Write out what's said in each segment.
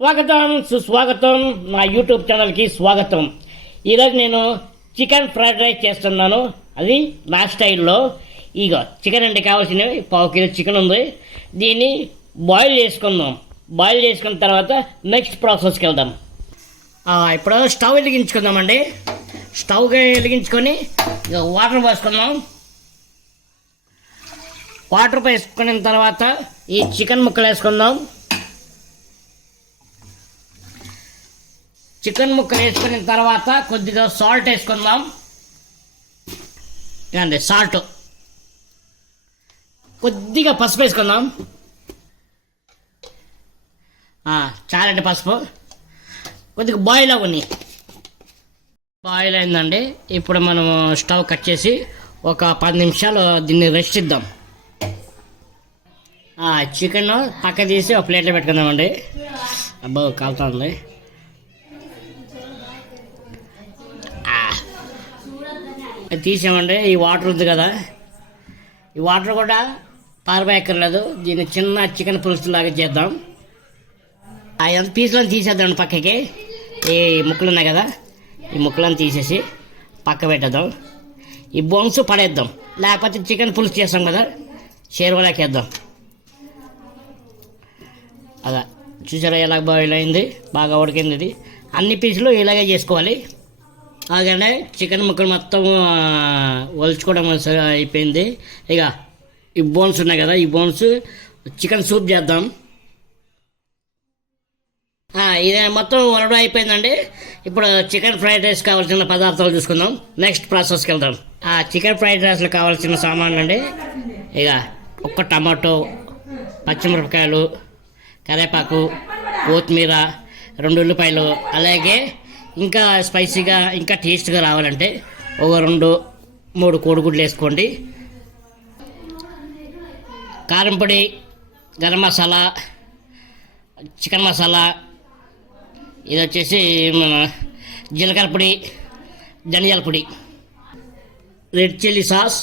స్వాగతం సుస్వాగతం నా యూట్యూబ్ ఛానల్కి స్వాగతం. ఈరోజు నేను చికెన్ ఫ్రైడ్ రైస్ చేస్తున్నాను. అది నా స్టైల్లో. ఇక చికెన్ అంటే కావాల్సినవి 1/2 కిలో చికెన్ ఉంది. దీన్ని బాయిల్ చేసుకుందాం. బాయిల్ చేసుకున్న తర్వాత నెక్స్ట్ ప్రాసెస్కి వెళ్దాం. ఇప్పుడు స్టవ్ వెలిగించుకుందామండి. స్టవ్ వెలిగించుకొని ఇక వాటర్ పోసుకుందాం. వాటర్ వేసుకున్న తర్వాత ఈ చికెన్ ముక్కలు వేసుకుందాం. చికెన్ ముక్కలు వేసుకున్న తర్వాత కొద్దిగా సాల్ట్ వేసుకుందాం. ఇదండి సాల్ట్. కొద్దిగా పసుపు వేసుకుందాం. చాలండి పసుపు. కొద్దిగా బాయిల్ అవ్వని. బాయిల్ అయిందండి. ఇప్పుడు మనము స్టవ్ కట్ చేసి ఒక 10 నిమిషాలు దీన్ని రెస్ట్ ఇద్దాం. చికెన్ పక్క తీసి ఒక ప్లేట్లో పెట్టుకుందామండి. అబ్బో కాలుతుంది. తీసామండి. ఈ వాటర్ ఉంది కదా, ఈ వాటర్ కూడా పారబోయక్కర్లేదు. దీన్ని చిన్న చికెన్ పులుసు లాగా చేద్దాం. ఎంత పీసులను తీసేద్దాం పక్కకి. ఈ ముక్కలు ఉన్నాయి కదా, ఈ ముక్కలను తీసేసి పక్క పెట్టేద్దాం. ఈ బోన్స్ పడేద్దాం, లేకపోతే చికెన్ పులుసు చేస్తాం కదా షేర్వాలాకి వేద్దాం. అలా చూసారా ఎలా బాయిల్ అయింది, బాగా ఉడికింది. ఇది అన్ని పీసులు ఇలాగే చేసుకోవాలి. అలాగనే చికెన్ ముక్కలు మొత్తం ఒలుచుకోవడం అయిపోయింది. ఇక ఈ బోన్స్ ఉన్నాయి కదా, ఈ బోన్స్ చికెన్ సూప్ చేద్దాం. ఇది మొత్తం వరడం అయిపోయిందండి. ఇప్పుడు చికెన్ ఫ్రైడ్ రైస్ కావాల్సిన పదార్థాలు చూసుకుందాం. నెక్స్ట్ ప్రాసెస్కి వెళ్దాం. చికెన్ ఫ్రైడ్ రైస్లో కావాల్సిన సామాన్లు అండి. ఇక 1 టమాటో, పచ్చిమిరపకాయలు, కరివేపాకు, కొత్తిమీర, 2 ఉల్లిపాయలు, అలాగే ఇంకా స్పైసీగా ఇంకా టేస్ట్గా రావాలంటే ఒక 2-3 కోడిగుడ్లు వేసుకోండి. కారం పొడి, గరం మసాలా, చికెన్ మసాలా, ఇది వచ్చేసి మన జీలకర్ర పొడి, ధనియాల పొడి, red chilli sauce,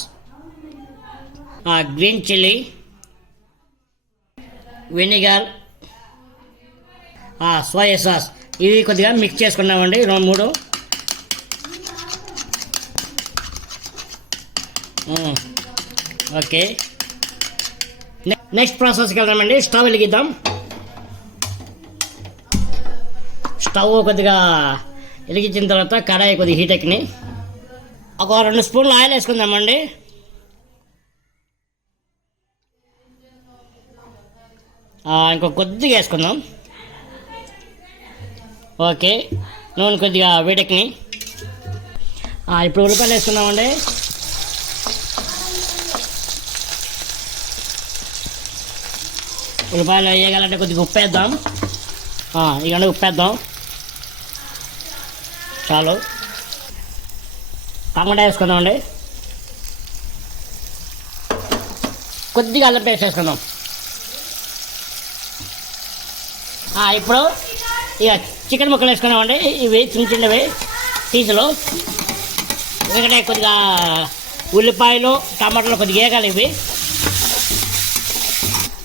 green chilli, vinegar, soya sauce. ఇవి కొద్దిగా మిక్స్ చేసుకున్నామండి. 2-3. ఓకే, నెక్స్ట్ ప్రాసెస్కి వెళ్దామండి. స్టవ్ వెలిగిద్దాం. స్టవ్ కొద్దిగా వెలిగించిన తర్వాత కడాయి కొద్దిగా హీట్ ఎక్కినాయి. ఒక 2 స్పూన్లు ఆయిల్ వేసుకుందామండి. ఇంకో కొద్దిగా వేసుకుందాం. ఓకే, నూనె కొద్దిగా వేడెక్కినాయి. ఇప్పుడు ఉల్లిపాయలు వేసుకున్నామండి. ఉల్లిపాయలు వేయగలంటే కొద్దిగా ఉప్పు వేద్దాం. ఇవన్నీ ఉప్పు వేద్దాం చాలు. టమాటా వేసుకుందామండి. కొద్దిగా అల్లం పేస్ట్ వేసుకుందాం. ఇప్పుడు ఇక చికెన్ ముక్కలు వేసుకున్నామండి. ఇవి చిన్న చిన్నవి పీసులు. ఎందుకంటే కొద్దిగా ఉల్లిపాయలు టమాటాలు కొద్దిగా వేగాలి. ఇవి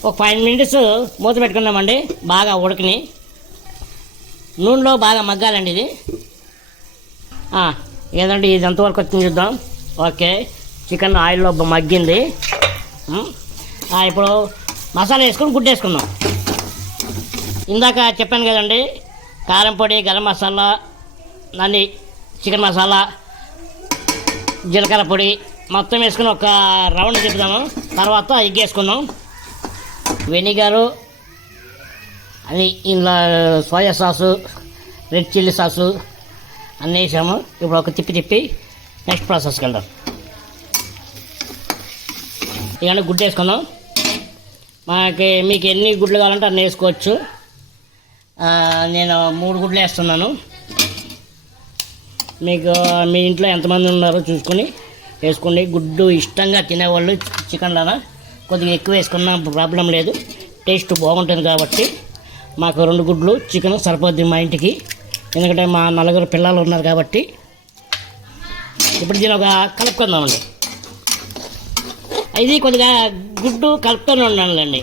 ఒక 5 మినిట్స్ మూత పెట్టుకుందామండి. బాగా ఉడకని నూనెలో బాగా మగ్గాలండి ఇది. ఏదంటే ఇది ఎంతవరకు వచ్చింది చూద్దాం. ఓకే, చికెన్ ఆయిల్లో మగ్గింది. ఇప్పుడు మసాలా వేసుకొని గుడ్డు వేసుకుందాం. ఇందాక చెప్పాను కదండి, కారం పొడి, గరం మసాలా, నన్ను చికెన్ మసాలా, జీలకర్ర పొడి మొత్తం వేసుకుని ఒక రౌండ్ తిప్పుదాము. తర్వాత ఎగ్ వేసుకుందాం. వెనిగరు, అది ఇందులో soya sauce, red chilli sauce అన్నీ వేసాము. ఇప్పుడు ఒక తిప్పి నెక్స్ట్ ప్రాసెస్కి వెళ్దాం. ఇవన్నీ గుడ్డు వేసుకుందాం. మీకు ఎన్ని గుడ్లు కావాలంటే అన్నీ వేసుకోవచ్చు. నేను 3 గుడ్లు వేస్తున్నాను. మీకు మీ ఇంట్లో ఎంతమంది ఉన్నారో చూసుకొని వేసుకోండి. గుడ్డు ఇష్టంగా తినేవాళ్ళు చికెన్లోనా కొద్దిగా ఎక్కువ వేసుకున్నా ప్రాబ్లం లేదు, టేస్ట్ బాగుంటుంది. కాబట్టి మాకు 2 గుడ్లు చికెన్ సరిపోద్ది మా ఇంటికి. ఎందుకంటే మా 4 పిల్లలు ఉన్నారు కాబట్టి. ఇప్పుడు దీని ఒక కలుపుకుందామండి. ఇది కొద్దిగా గుడ్డు కలుపుతూనే ఉండాలండి.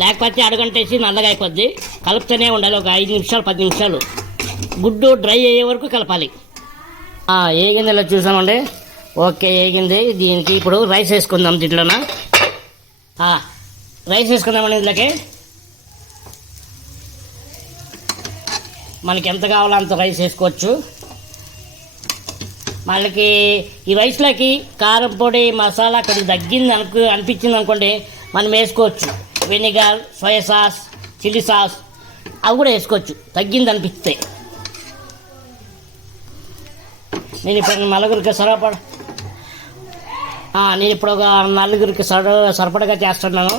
లేకపోతే అడుగంటేసి నల్లగా అయిపోద్ది. కలుపుతూనే ఉండాలి, ఒక 5 నిమిషాలు 10 నిమిషాలు. గుడ్డు డ్రై అయ్యే వరకు కలపాలి. ఏగింది, ఇలా చూసామండి. ఓకే, ఏగింది. దీనికి ఇప్పుడు రైస్ వేసుకుందాం. దీంట్లోన రైస్ వేసుకుందామండి. ఇందులోకి మనకి ఎంత కావాలో అంత రైస్ వేసుకోవచ్చు. మనకి ఈ రైస్లోకి కారం పొడి మసాలా కొద్దిగా తగ్గింది అనిపించింది అనుకోండి, మనం వేసుకోవచ్చు. Vinegar, soya sauce, chilli sauce అవి కూడా వేసుకోవచ్చు తగ్గింది అనిపిస్తే. నేను ఇప్పుడు నలుగురికి ఒక నలుగురికి సరిపడగా చేస్తున్నాను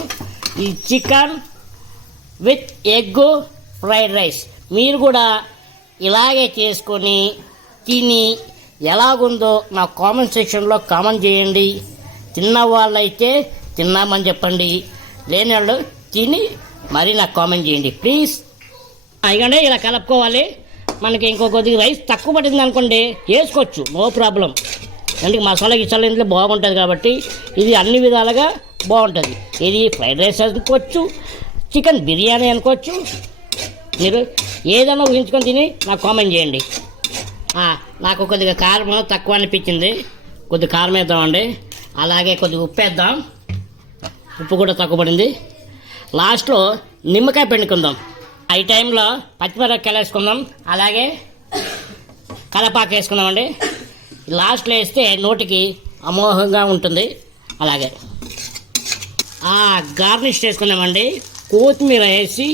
ఈ chicken with egg fried rice. మీరు కూడా ఇలాగే చేసుకొని తిని ఎలాగుందో నా కామెంట్ సెక్షన్లో కామెంట్ చేయండి. తిన్న వాళ్ళైతే తిన్నామని చెప్పండి, లేని వాళ్ళు తిని మరీ నాకు కామెంట్ చేయండి ప్లీజ్. ఇకండి ఇలా కలుపుకోవాలి. మనకి ఇంకో కొద్దిగా రైస్ తక్కువ పడింది అనుకోండి వేసుకోవచ్చు, నో ప్రాబ్లం. అంటే మసాలా గిసాలా ఇంట్లో బాగుంటుంది కాబట్టి ఇది అన్ని విధాలుగా బాగుంటుంది. ఇది ఫ్రైడ్ రైస్ అనుకోవచ్చు, చికెన్ బిర్యానీ అనుకోవచ్చు. మీరు ఏదైనా ఊహించుకొని తిని నాకు కామెంట్ చేయండి. నాకు కొద్దిగా కారం తక్కువ అనిపించింది, కొద్దిగా కారం వేద్దామండి. అలాగే కొద్దిగా ఉప్పు వేద్దాం, ఉప్పు కూడా తక్కువ పడింది. లాస్ట్లో నిమ్మకాయ పిండుకుందాం. ఈ టైంలో పచ్చిమిరపకాయలు వేసుకుందాం, అలాగే కలపాకు వేసుకుందామండి. లాస్ట్లో వేస్తే నోటికి అమోఘంగా ఉంటుంది. అలాగే గార్నిష్ చేసుకున్నామండి. కొత్తిమీర వేసి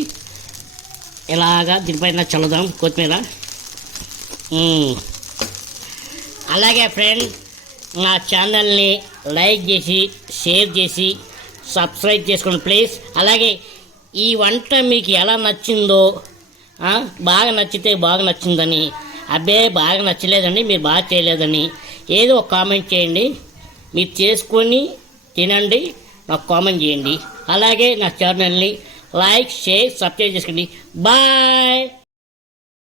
ఇలాగా దీనిపైన చల్లుదాం కొత్తిమీర. అలాగే ఫ్రెండ్, నా ఛానల్ని లైక్ చేసి షేర్ చేసి సబ్స్క్రైబ్ చేసుకోండి ప్లీజ్. అలాగే ఈ వంట మీకు ఎలా నచ్చిందో, బాగా నచ్చితే బాగా నచ్చిందని, బాగా నచ్చలేదండి మీరు బాగా చేయలేదని ఏదో ఒక కామెంట్ చేయండి. మీరు చేసుకొని తినండి, నాకు కామెంట్ చేయండి. అలాగే నా ఛానల్ని లైక్ షేర్ సబ్స్క్రైబ్ చేసుకోండి. బాయ్.